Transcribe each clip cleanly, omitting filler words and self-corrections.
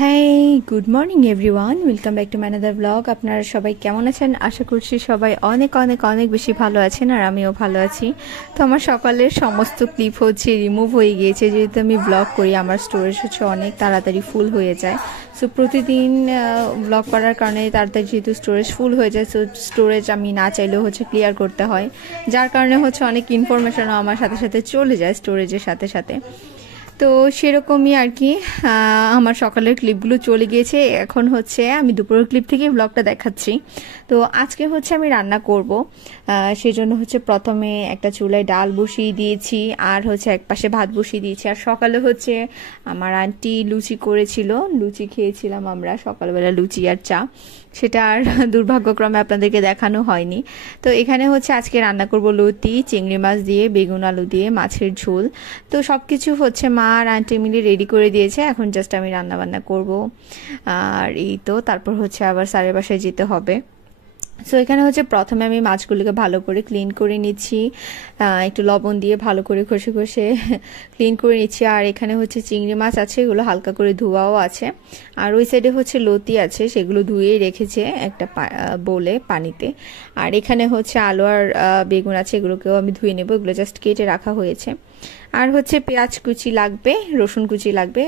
হ্যাঁ, good morning everyone, welcome back to my another blog. আপনারা সবাই কেমন আছেন? আশা করছি সবাই অনেক অনেক অনেক বেশি ভালো আছেন, আর আমিও ভালো আছি। তো আমার সকালের সমস্ত ক্লিপ হচ্ছে রিমুভ হয়ে গিয়েছে, যেহেতু আমি ব্লগ করি আমার স্টোরেজ হচ্ছে অনেক তাড়াতাড়ি ফুল হয়ে যায়। সো প্রতিদিন ব্লগ করার কারণে তাড়াতাড়ি যেহেতু স্টোরেজ ফুল হয়ে যায়, সো স্টোরেজ আমি না চাইলেও হচ্ছে ক্লিয়ার করতে হয়, যার কারণে হচ্ছে অনেক ইনফরমেশনও আমার সাথে সাথে চলে যায় স্টোরেজের সাথে সাথে। তো সেরকমই আর কি আমার সকালের ক্লিপগুলো চলে গিয়েছে। এখন হচ্ছে আমি দুপুরের ক্লিপ থেকে ব্লগটা দেখাচ্ছি। তো আজকে হচ্ছে আমি রান্না করব, সেজন্য হচ্ছে প্রথমে একটা চুলায় ডাল বসিয়ে দিয়েছি, আর হচ্ছে এক পাশে ভাত বসিয়ে দিয়েছি। আর সকালে হচ্ছে আমার আন্টি লুচি করেছিল, লুচি খেয়েছিলাম আমরা সকালবেলা, লুচি আর চা। সেটা আর দুর্ভাগ্যক্রমে আপনাদেরকে দেখানো হয়নি। তো এখানে হচ্ছে আজকে রান্না করব লতি, চিংড়ি মাছ দিয়ে, বেগুন আলু দিয়ে, মাছের ঝোল। তো সব কিছু হচ্ছে মা আর আন্টি মিলে রেডি করে দিয়েছে, এখন জাস্ট আমি রান্না বান্না করব। আর এই তো তারপর হচ্ছে আবার স্যারের বাসায় যেতে হবে। সো এখানে হচ্ছে প্রথমে আমি মাছগুলোকে ভালো করে ক্লিন করে নিচ্ছি, একটু লবণ দিয়ে ভালো করে ঘষে ঘষে ক্লিন করে নিচ্ছি। আর এখানে হচ্ছে চিংড়ি মাছ আছে, এগুলো হালকা করে ধোয়াও আছে। আর ওই সাইডে হচ্ছে লতি আছে, সেগুলো ধুয়ে রেখেছে একটা বোলে পানিতে। আর এখানে হচ্ছে আলু আর বেগুন আছে, এগুলোকেও আমি ধুয়ে নেব, এগুলো জাস্ট কেটে রাখা হয়েছে। আর হচ্ছে পেঁয়াজ কুচি লাগবে, রসুন কুচি লাগবে,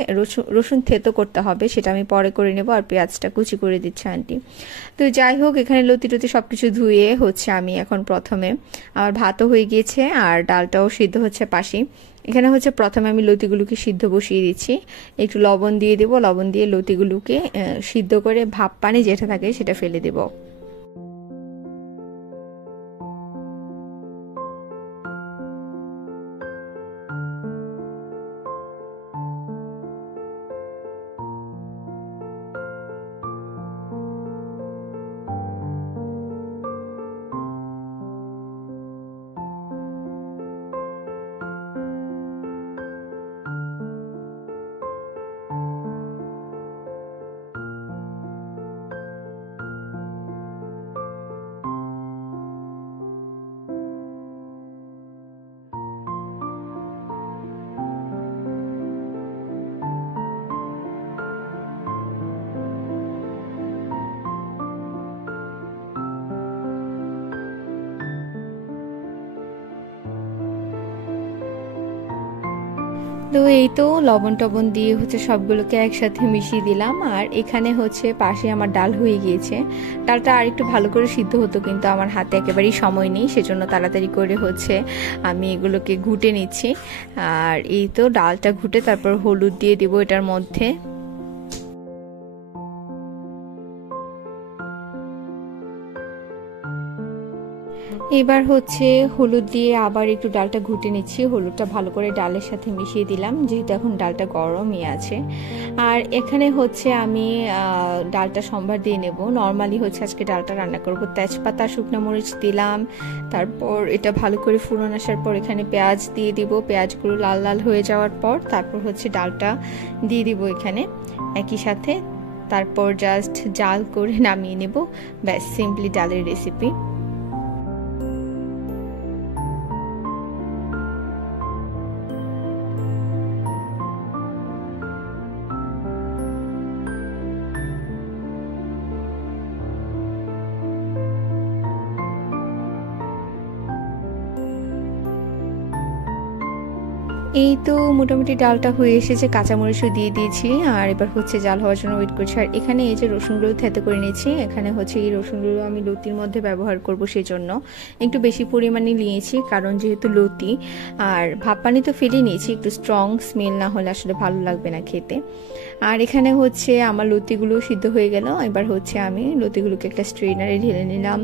রসুন থেতো করতে হবে, সেটা আমি পরে করে নেব। আর পেঁয়াজটা কুচি করে দিচ্ছে আন্টি। তো যাই হোক, এখানে লতি টতি সব কিছু ধুয়ে হচ্ছে আমি এখন প্রথমে, আমার ভাতও হয়ে গিয়েছে আর ডালটাও সিদ্ধ হচ্ছে পাশে। এখানে হচ্ছে প্রথমে আমি লতিগুলোকে সিদ্ধ বসিয়ে দিচ্ছি, একটু লবণ দিয়ে দেবো, লবণ দিয়ে লতিগুলোকে সিদ্ধ করে ভাপ পানি যেটা থাকে সেটা ফেলে দেবো। তো এই তো লবণ টবণ দিয়ে হচ্ছে সবগুলোকে একসাথে মিশিয়ে দিলাম। আর এখানে হচ্ছে পাশে আমার ডাল হয়ে গিয়েছে, ডালটা আর একটু ভালো করে সিদ্ধ হতো, কিন্তু আমার হাতে একেবারেই সময় নেই, সেজন্য তাড়াতাড়ি করে হচ্ছে আমি এগুলোকে ঘুটে নিচ্ছি। আর এই তো ডালটা ঘুটে তারপর হলুদ দিয়ে দিব এটার মধ্যে। এবার হচ্ছে হলুদ দিয়ে আবার একটু ডালটা ঘুটে নিচ্ছি, হলুদটা ভালো করে ডালের সাথে মিশিয়ে দিলাম, যেহেতু এখন ডালটা গরমই আছে। আর এখানে হচ্ছে আমি ডালটা সম্বার দিয়ে নেব। নর্মালি হচ্ছে আজকে ডালটা রান্না করব, তেজপাতা শুকনো মরিচ দিলাম, তারপর এটা ভালো করে ফুরন আসার পর এখানে পেঁয়াজ দিয়ে দিব, পেঁয়াজগুলো লাল লাল হয়ে যাওয়ার পর তারপর হচ্ছে ডালটা দিয়ে দিব এখানে একই সাথে, তারপর জাস্ট জাল করে নামিয়ে নেব। ব্যাস, সিম্পলি ডালের রেসিপি। এই তো মোটামুটি ডালটা হয়ে এসেছে, কাঁচামরিচও দিয়ে দিয়েছি, আর এবার হচ্ছে জাল হওয়ার জন্য ওয়েট করছি। আর এখানে এই যে রসুনগুলো থেতো করে নিয়েছি, এখানে হচ্ছে এই রসুনগুলো আমি লতির মধ্যে ব্যবহার করব, সেজন্য একটু বেশি পরিমাণে নিয়েছি, কারণ যেহেতু লতি। আর ভাপ পানি তো ফেলে নিয়েছি, একটু স্ট্রং স্মেল না হলে আসলে ভালো লাগবে না খেতে। আর এখানে হচ্ছে আমার লতিগুলো সিদ্ধ হয়ে গেল, এবার হচ্ছে আমি লতিগুলোকে একটা স্ট্রেনারে ঢেলে নিলাম,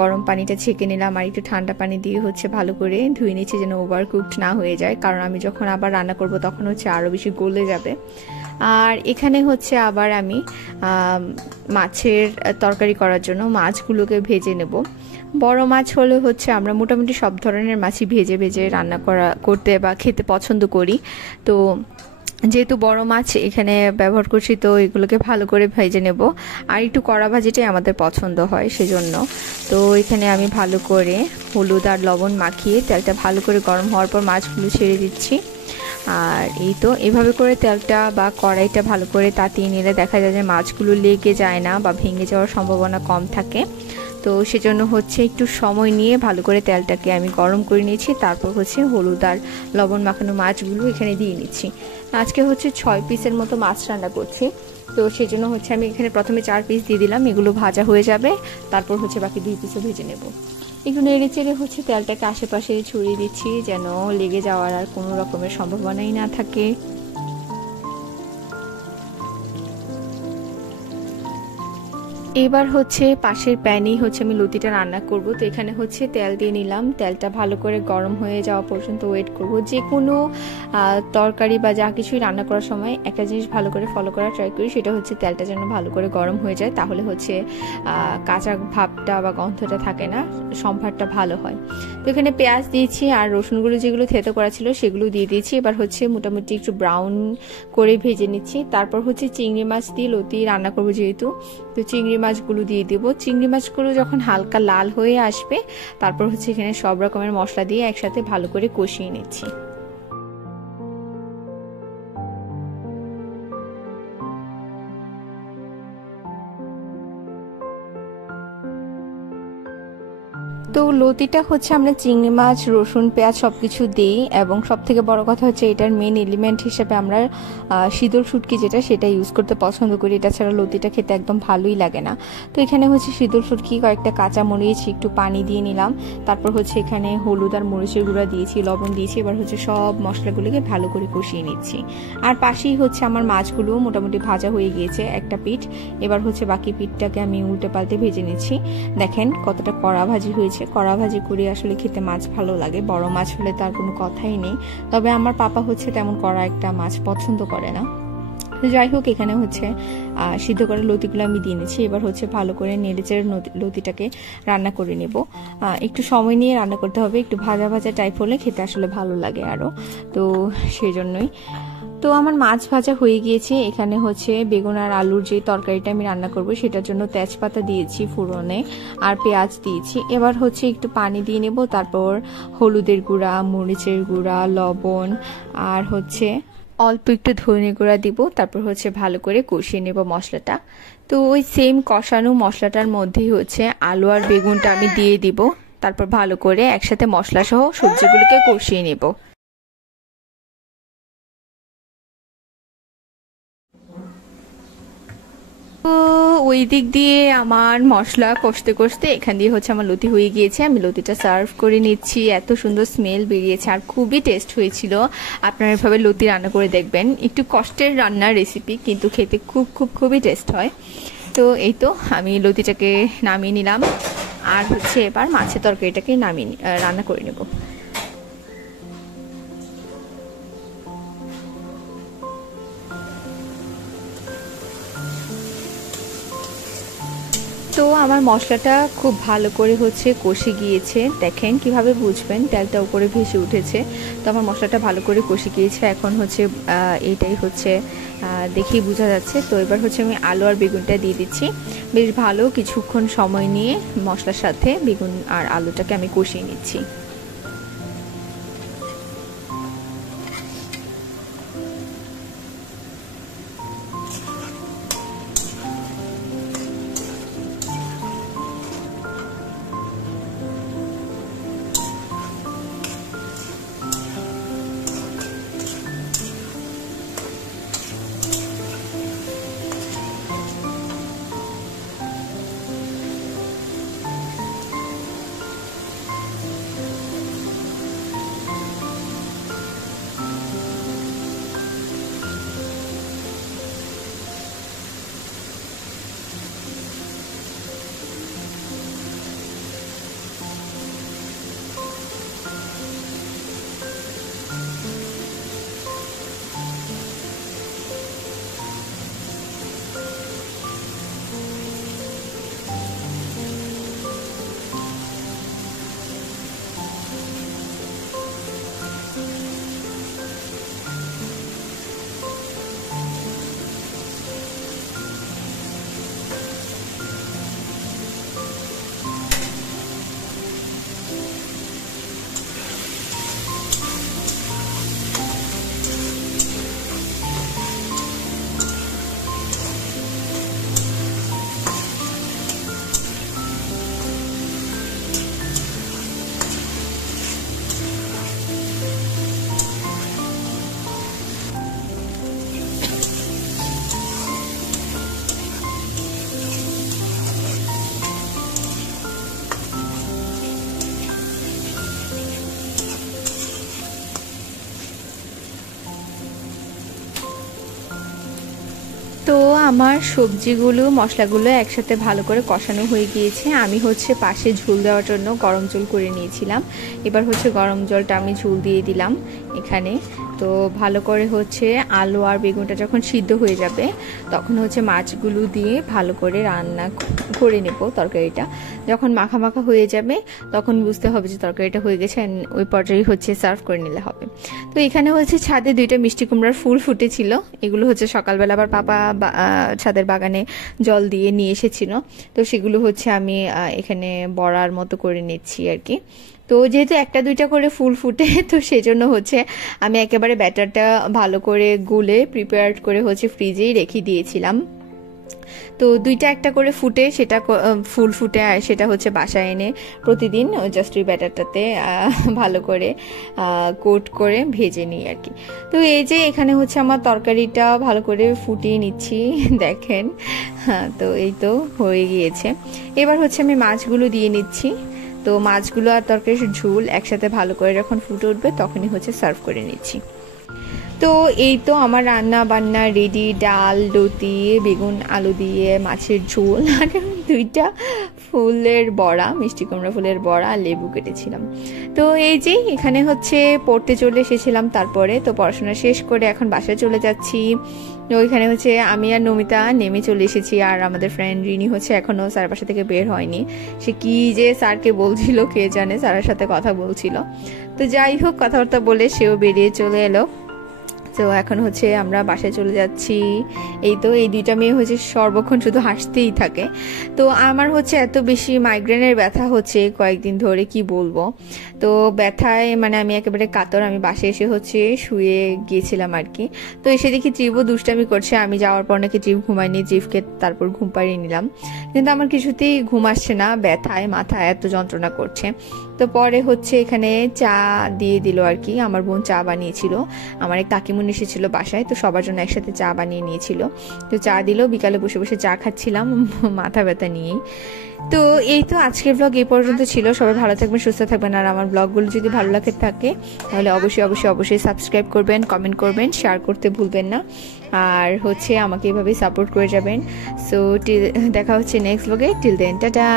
গরম পানিটা ছেঁকে নিলাম, আর একটু ঠান্ডা পানি দিয়ে হচ্ছে ভালো করে ধুয়ে নিচ্ছি, যেন ওভার কুকড না হয়ে যায়, কারণ আমি যখন আবার রান্না করব তখন হচ্ছে আরও বেশি গলে যাবে। আর এখানে হচ্ছে আবার আমি মাছের তরকারি করার জন্য মাছগুলোকে ভেজে নেব। বড় মাছ হলে হচ্ছে আমরা মোটামুটি সব ধরনের মাছই ভেজে ভেজে রান্না করতে বা খেতে পছন্দ করি। তো যেহেতু বড় মাছ এখানে ব্যবহার করছি, তো এগুলোকে ভালো করে ভেজে নেব। আর একটু কড়া ভাজিটাই আমাদের পছন্দ হয় সেজন্য। তো এখানে আমি ভালো করে হলুদ আর লবণ মাখিয়ে তেলটা ভালো করে গরম হওয়ার পর মাছগুলো ছেড়ে দিচ্ছি। আর এই তো এভাবে করে তেলটা বা কড়াইটা ভালো করে তাতিয়ে নিলে দেখা যায় যে মাছগুলো লেগে যায় না বা ভেঙে যাওয়ার সম্ভাবনা কম থাকে। তো সেজন্য হচ্ছে একটু সময় নিয়ে ভালো করে তেলটাকে আমি গরম করে নিয়েছি। তারপর হচ্ছে হলুদ আর লবণ মাখানো মাছগুলো এখানে দিয়ে নিচ্ছি। আজকে হচ্ছে 6 পিসের মতো মাছ রান্না করছি। তো সেজন্য হচ্ছে আমি এখানে প্রথমে 4 পিস দিয়ে দিলাম, এগুলো ভাজা হয়ে যাবে। তারপর হচ্ছে বাকি 2 পিসও ভেজে নেব। একটু নেড়ে চেড়ে হচ্ছে তেলটাকে আশেপাশে ছড়িয়ে দিচ্ছি যেন লেগে যাওয়ার আর কোনো রকমের সম্ভাবনাই না থাকে। এবার হচ্ছে পাশের প্যানেই হচ্ছে আমি লতিটা রান্না করব। তো এখানে হচ্ছে তেল দিয়ে নিলাম, তেলটা ভালো করে গরম হয়ে যাওয়া পর্যন্ত ওয়েট করব। যে কোনো তরকারি বা যা কিছুই রান্না করার সময় একটা জিনিস ভালো করে ফলো করা ট্রাই করি, সেটা হচ্ছে তেলটা যেন ভালো করে গরম হয়ে যায়, তাহলে হচ্ছে কাঁচা ভাবটা বা গন্ধটা থাকে না, সম্ভারটা ভালো হয়। তো এখানে পেঁয়াজ দিয়েছি আর রসুনগুলো যেগুলো থেতো করা ছিল সেগুলো দিয়ে দিয়েছি। এবার হচ্ছে মোটামুটি একটু ব্রাউন করে ভেজে নিচ্ছি। তারপর হচ্ছে চিংড়ি মাছ দিয়ে লতি রান্না করবো যেহেতু, তো চিংড়ি মাছগুলো দিয়ে দেব। চিংড়ি মাছগুলো যখন হালকা লাল হয়ে আসবে তারপর হচ্ছে এখানে সব রকমের মশলা দিয়ে একসাথে ভালো করে কষিয়ে নিচ্ছি। তো লতিটা হচ্ছে আমরা চিংড়ি মাছ, রসুন, পেঁয়াজ সবকিছু দিই এবং সব থেকে বড় কথা হচ্ছে এটার মেন এলিমেন্ট হিসেবে আমরা সিঁদুর শুটকি যেটা সেটা ইউজ করতে পছন্দ করি। এটা ছাড়া লতিটা খেতে একদম ভালোই লাগে না। তো এখানে হচ্ছে সিঁদুর শুটকি, কয়েকটা কাঁচা মরিচ, একটু পানি দিয়ে নিলাম। তারপর হচ্ছে এখানে হলুদ আর মরিচের গুঁড়া দিয়েছি, লবণ দিয়েছি। এবার হচ্ছে সব মশলাগুলোকে ভালো করে কষিয়ে নিচ্ছি। আর পাশেই হচ্ছে আমার মাছগুলো মোটামুটি ভাজা হয়ে গিয়েছে একটা পিঠ। এবার হচ্ছে বাকি পিঠটাকে আমি উল্টে পাল্টে ভেজে নিচ্ছি। দেখেন কতটা কড়া ভাজি হয়েছে। কড়া ভাজি করে আসলে খেতে মাছ ভালো লাগে, বড় মাছ হলে তার কোনো কথাই নেই। তবে আমার পাপা হচ্ছে তেমন কড়া একটা মাছ পছন্দ করে না। যাই হোক, এখানে হচ্ছে সিদ্ধ করা লতিগুলো আমি দিয়ে নিচ্ছি। এবার হচ্ছে ভালো করে নেড়েচেড়ে লতিটাকে রান্না করে নেব। একটু সময় নিয়ে রান্না করতে হবে, একটু ভাজা ভাজা টাইপ হলে খেতে আসলে ভালো লাগে আরো। তো সেই জন্যই তো আমার মাছ ভাজা হয়ে গিয়েছে। এখানে হচ্ছে বেগুন আর আলুর যে তরকারিটা আমি রান্না করব সেটার জন্য তেজপাতা দিয়েছি ফোড়নে আর পেঁয়াজ দিয়েছি। এবার হচ্ছে একটু পানি দিয়ে নেব, তারপর হলুদের গুঁড়া, মরিচের গুঁড়া, লবণ আর হচ্ছে অল্প একটু ধনে গুঁড়া দিব। তারপর হচ্ছে ভালো করে কষিয়ে নেব মশলাটা। তো ওই সেম কষানো মশলাটার মধ্যেই হচ্ছে আলু আর বেগুনটা আমি দিয়ে দিব। তারপর ভালো করে একসাথে মশলা সহ সবজিগুলোকে কষিয়ে নেব। ওই দিক দিয়ে আমার মশলা কষতে কষতে এখান দিয়ে হচ্ছে আমার লতি হয়ে গিয়েছে। আমি লতিটা সার্ভ করে নিচ্ছি। এত সুন্দর স্মেল বেরিয়েছে আর খুবই টেস্ট হয়েছিল। আপনারা এভাবে লতি রান্না করে দেখবেন। একটু কষ্টের রান্নার রেসিপি, কিন্তু খেতে খুবই টেস্ট হয়। তো এই তো আমি লতিটাকে নামিয়ে নিলাম আর হচ্ছে এবার মাছের তরকারিটাকে নামিয়ে রান্না করে নেব। তো আমার মশলাটা খুব ভালো করে হচ্ছে কষে গিয়েছে। দেখেন কিভাবে বুঝবেন, তেলটা উপরে ভেসে উঠেছে। তো আমার মশলাটা ভালো করে কষে গিয়েছে। এখন হচ্ছে এটাই হচ্ছে দেখেই বোঝা যাচ্ছে। তো এবার হচ্ছে আমি আলু আর বেগুনটা দিয়ে দিচ্ছি। বেশ ভালো কিছুক্ষণ সময় নিয়ে মশলার সাথে বেগুন আর আলুটাকে আমি কষিয়ে নিচ্ছি। তো আমার সবজিগুলো মশলাগুলো একসাথে ভালো করে কষানো হয়ে গিয়েছে। আমি হচ্ছে পাশে ঝোল দেওয়ার জন্য গরম জল করে নিয়েছিলাম। এবার হচ্ছে গরম জলটা আমি ঝোল দিয়ে দিলাম এখানে। তো ভালো করে হচ্ছে আলু আর বেগুনটা যখন সিদ্ধ হয়ে যাবে তখন হচ্ছে মাছগুলো দিয়ে ভালো করে রান্না করে নেব। তরকারিটা যখন মাখা মাখা হয়ে যাবে তখন বুঝতে হবে যে তরকারিটা হয়ে গেছে, ওই পর্যায়ে হচ্ছে সার্ভ করে নিলে হবে। তো এখানে হচ্ছে ছাদে 2টা মিষ্টি কুমড়ার ফুল ফুটেছিল। এগুলো হচ্ছে সকালবেলা আবার পাপা ছাদের বাগানে জল দিয়ে নিয়ে এসেছিল। তো সেগুলো হচ্ছে আমি এখানে বড়ার মতো করে নিচ্ছি আর কি। তো যেহেতু 1-2টা করে ফুল ফুটে, তো সেই জন্য হচ্ছে আমি একেবারে ব্যাটারটা ভালো করে গুলে প্রিপেয়ার করে হচ্ছে ফ্রিজেই রেখে দিয়েছিলাম। তো 2টা একটা করে ফুটে সেটা ফুল ফুটে আর সেটা হচ্ছে বাসায় এনে প্রতিদিন জাস্ট ওই ব্যাটারটাতে ভালো করে কোট করে ভেজে নিই আর কি। তো এই যে এখানে হচ্ছে আমার তরকারিটা ভালো করে ফুটিয়ে নিচ্ছি দেখেন। হ্যাঁ, তো এই তো হয়ে গিয়েছে। এবার হচ্ছে আমি মাছগুলো দিয়ে নিচ্ছি। তো মাছগুলো আর তরকারির ঝোল একসাথে ভালো করে যখন ফুটে উঠবে তখনই হচ্ছে সার্ভ করে নিচ্ছি। তো এই তো আমার রান্না বান্না রেডি। ডাল, লতি, বেগুন আলু দিয়ে মাছের ঝোল আর 2টা ফুলের বড়া, মিষ্টি কুমড়া ফুলের বড়া আর লেবু কেটেছিলাম। তো এই যে এখানে হচ্ছে পড়তে চলে এসেছিলাম তারপরে। তো পড়াশোনা শেষ করে এখন বাসায় চলে যাচ্ছি। ওইখানে হচ্ছে আমি আর নমিতা নেমে চলে এসেছি, আর আমাদের ফ্রেন্ড রিনি হচ্ছে এখনো স্যারের বাসা থেকে বের হয়নি। সে কি যে স্যারকে বলছিল কে জানে, স্যারের সাথে কথা বলছিল। তো যাই হোক, কথাবার্তা বলে সেও বেরিয়ে চলে এলো। তো এখন হচ্ছে আমরা বাসায় চলে যাচ্ছি। এই তো এই 2টা মেয়ে হচ্ছে সর্বক্ষণ শুধু হাসতেই থাকে। তো আমার হচ্ছে এত বেশি মাইগ্রেনের ব্যথা হচ্ছে কয়েকদিন ধরে, কি বলবো। তো ব্যথায় মানে আমি একেবারে কাতর। আমি বাসায় এসে হচ্ছে শুয়ে গিয়েছিলাম আর কি। তো এসে দেখি ট্রিপও দুষ্টামি করছে। আমি যাওয়ার পর নাকি ট্রিপ ঘুমায়নি, ট্রিপকে তারপর ঘুম পাড়িয়ে নিলাম, কিন্তু আমার কিছুতেই ঘুম আসছে না, ব্যথায় মাথা এত যন্ত্রণা করছে। তো পরে হচ্ছে এখানে চা দিয়ে দিল আর কি। আমার বোন চা বানিয়েছিল, আমার এক কাকিমুনি এসেছিল বাসায়, তো সবার জন্য একসাথে চা বানিয়ে নিয়েছিল। তো চা দিল, বিকালে বসে বসে চা খাচ্ছিলাম মাথা ব্যথা নিয়েই। তো এই তো আজকের ব্লগ এই পর্যন্ত ছিল। সবাই ভালো থাকবেন, সুস্থ থাকবেন। আর আমার ব্লগগুলো যদি ভালো লাগে থাকে তাহলে অবশ্যই সাবস্ক্রাইব করবেন, কমেন্ট করবেন, শেয়ার করতে ভুলবেন না। আর হচ্ছে আমাকে এভাবেই সাপোর্ট করে যাবেন। সো দেখা হচ্ছে নেক্সট ব্লগে। Till then tata.